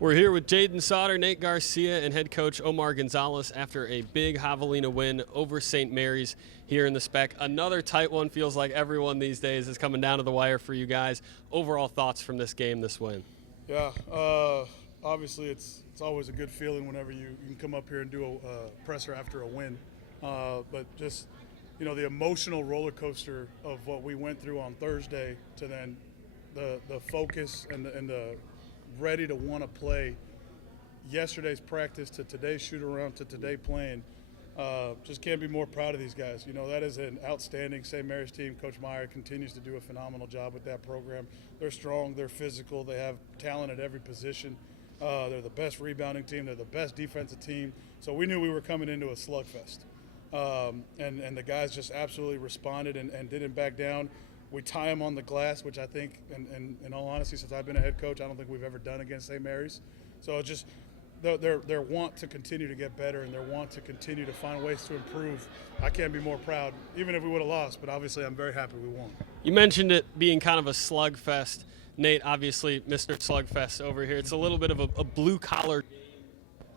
We're here with Jaden Sauter, Nate Garcia, and head coach Omar Gonzalez after a big Javelina win over St. Mary's here in the Spec. Another tight one. Feels like everyone these days is coming down to the wire for you guys. Overall thoughts from this game, this win? Yeah, obviously it's always a good feeling whenever you can come up here and do a presser after a win. But just, the emotional roller coaster of what we went through on Thursday to then the focus and the ready to want to play yesterday's practice to today's shoot around to today playing. Just can't be more proud of these guys. That is an outstanding St. Mary's team. Coach Meyer continues to do a phenomenal job with that program. They're strong, they're physical, they have talent at every position. They're the best rebounding team, they're the best defensive team. So we knew we were coming into a slugfest. And the guys just absolutely responded and didn't back down. We tie them on the glass, which I think, and in all honesty, since I've been a head coach, I don't think we've ever done against St. Mary's. So it's just their want to continue to get better and their want to continue to find ways to improve. I can't be more proud, even if we would have lost, but obviously I'm very happy we won. You mentioned it being kind of a slugfest. Nate, obviously, Mr. Slugfest over here. It's a little bit of a blue-collar game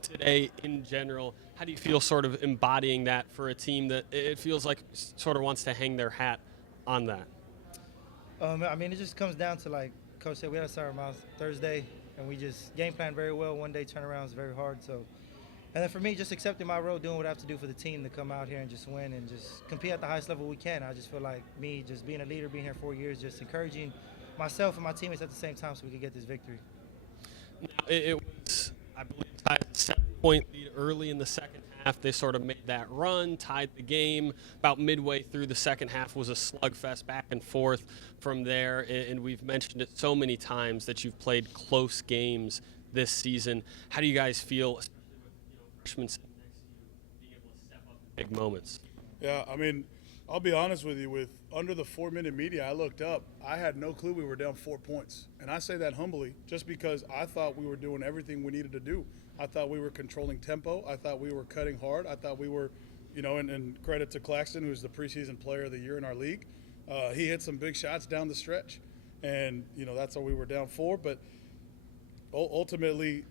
today in general. How do you feel sort of embodying that for a team that it feels like sort of wants to hang their hat on that? It just comes down to, like Coach said, we had to start our mouth Thursday, and we just game plan very well. One day turnaround is very hard. So, and then for me, just accepting my role, doing what I have to do for the team to come out here and just win and just compete at the highest level we can. I just feel like me just being a leader, being here 4 years, just encouraging myself and my teammates at the same time so we could get this victory. Now, it was, I believe, tied 7-point lead early in the second half. They sort of made that run, tied the game. About midway through the second half was a slugfest back and forth from there. And we've mentioned it so many times that you've played close games this season. How do you guys feel, especially with freshmen sitting next to you, being able to step up in big moments? Yeah, I'll be honest with you. With under the 4-minute media, I looked up. I had no clue we were down 4 points. And I say that humbly just because I thought we were doing everything we needed to do. I thought we were controlling tempo. I thought we were cutting hard. I thought we were, and credit to Claxton, who's the preseason player of the year in our league. He hit some big shots down the stretch. And, that's how we were down 4. But ultimately,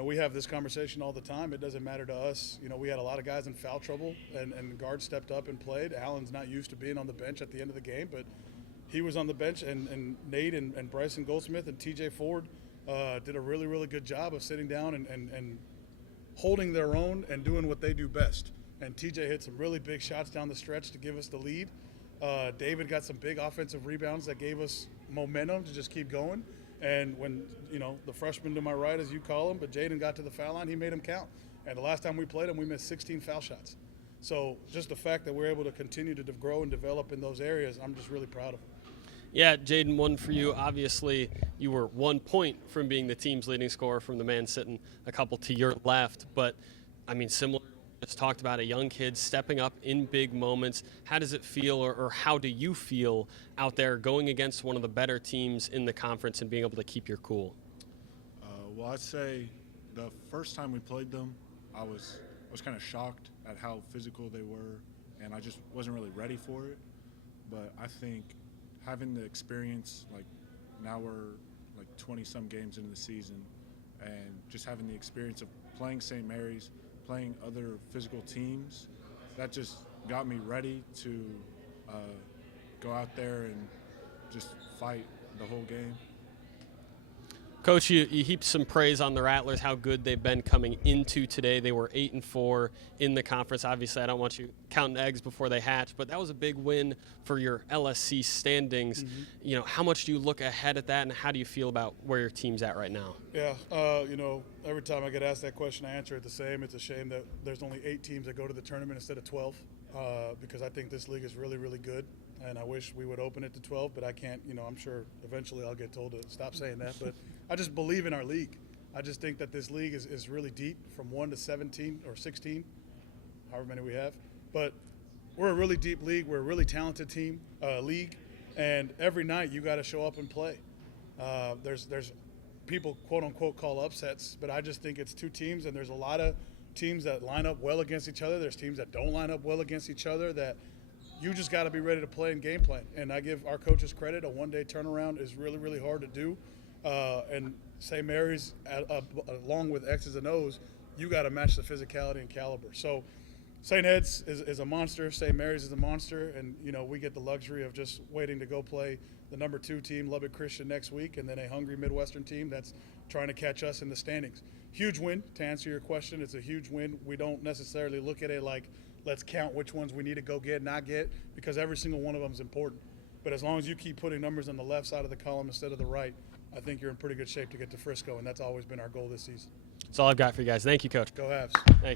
we have this conversation all the time. It doesn't matter to us. We had a lot of guys in foul trouble, and guards stepped up and played. Allen's not used to being on the bench at the end of the game, but he was on the bench, and Nate and Bryson Goldsmith and TJ Ford did a really, really good job of sitting down and holding their own and doing what they do best. And TJ hit some really big shots down the stretch to give us the lead. David got some big offensive rebounds that gave us momentum to just keep going. And when, the freshman to my right, as you call him, but Jaden got to the foul line, he made him count. And the last time we played him, we missed 16 foul shots. So just the fact that we're able to continue to grow and develop in those areas, I'm just really proud of him. Yeah, Jaden, one for you. Obviously, you were 1 point from being the team's leading scorer from the man sitting a couple to your left. But, similar to what we just talked about, a young kid stepping up in big moments. How does it feel, or how do you feel out there going against one of the better teams in the conference and being able to keep your cool? Well, I'd say the first time we played them, I was kind of shocked at how physical they were, and I just wasn't really ready for it. But I think having the experience, like now we're like 20-some games into the season, and just having the experience of playing St. Mary's, playing other physical teams, that just got me ready to go out there and just fight the whole game. Coach, you heaped some praise on the Rattlers, how good they've been coming into today. They were 8-4 in the conference. Obviously, I don't want you counting eggs before they hatch, but that was a big win for your LSC standings. Mm-hmm. How much do you look ahead at that, and how do you feel about where your team's at right now? Yeah, every time I get asked that question, I answer it the same. It's a shame that there's only 8 teams that go to the tournament instead of 12, because I think this league is really, really good. And I wish we would open it to 12, but I can't. I'm sure eventually I'll get told to stop saying that. But I just believe in our league. I just think that this league is really deep, from 1 to 17 or 16, however many we have. But we're a really deep league. We're a really talented league. And every night you got to show up and play. There's people, quote unquote, call upsets, but I just think it's 2 teams, and there's a lot of teams that line up well against each other. There's teams that don't line up well against each other that you just got to be ready to play and game plan. And I give our coaches credit. A one-day turnaround is really, really hard to do. And St. Mary's, along with X's and O's, you got to match the physicality and caliber. So St. Ed's is a monster. St. Mary's is a monster. And, we get the luxury of just waiting to go play the number 2 team, Lubbock Christian, next week, and then a hungry Midwestern team that's trying to catch us in the standings. Huge win. To answer your question, it's a huge win. We don't necessarily look at it like, let's count which ones we need to go get, not get, because every single one of them is important. But as long as you keep putting numbers on the left side of the column instead of the right, I think you're in pretty good shape to get to Frisco, and that's always been our goal this season. That's all I've got for you guys. Thank you, Coach. Go Habs. Thank you.